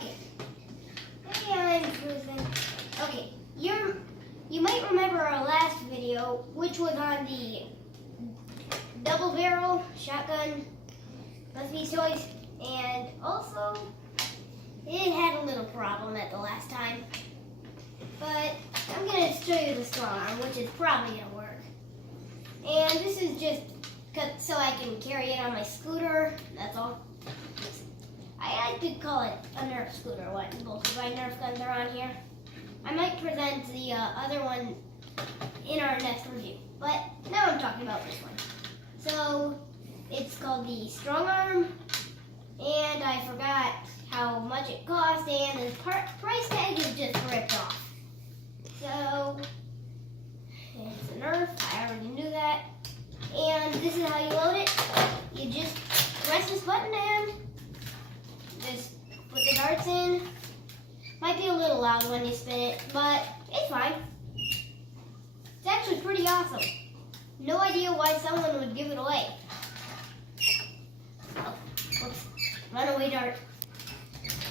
Okay. Maybe I'm losing. Okay. You might remember our last video, which was on the double barrel shotgun Busby's Toys, and also it had a little problem at the last time. But I'm gonna show you the strong arm, which is probably gonna work. And this is just so I can carry it on my scooter. That's all. I like to call it a Nerf scooter when both of my Nerf guns are on here. I might present the other one in our next review, but now I'm talking about this one. So it's called the Strong Arm, and I forgot how much it cost, and the price tag is just ripped off. So it's a Nerf. I already knew that. And this is how you load it. You just press this button and just put the darts in. Might be a little loud when you spin it, but it's fine. It's actually pretty awesome. No idea why someone would give it away. Oh, whoops. Runaway dart.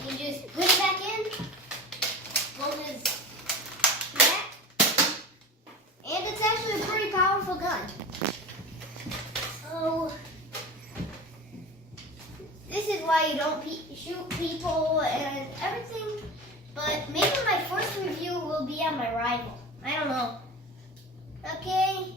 You just put it back in. Close his back. And it's actually a pretty powerful gun. So this is why you don't shoot people and everything. But maybe my first review will be on my rival. I don't know. Okay.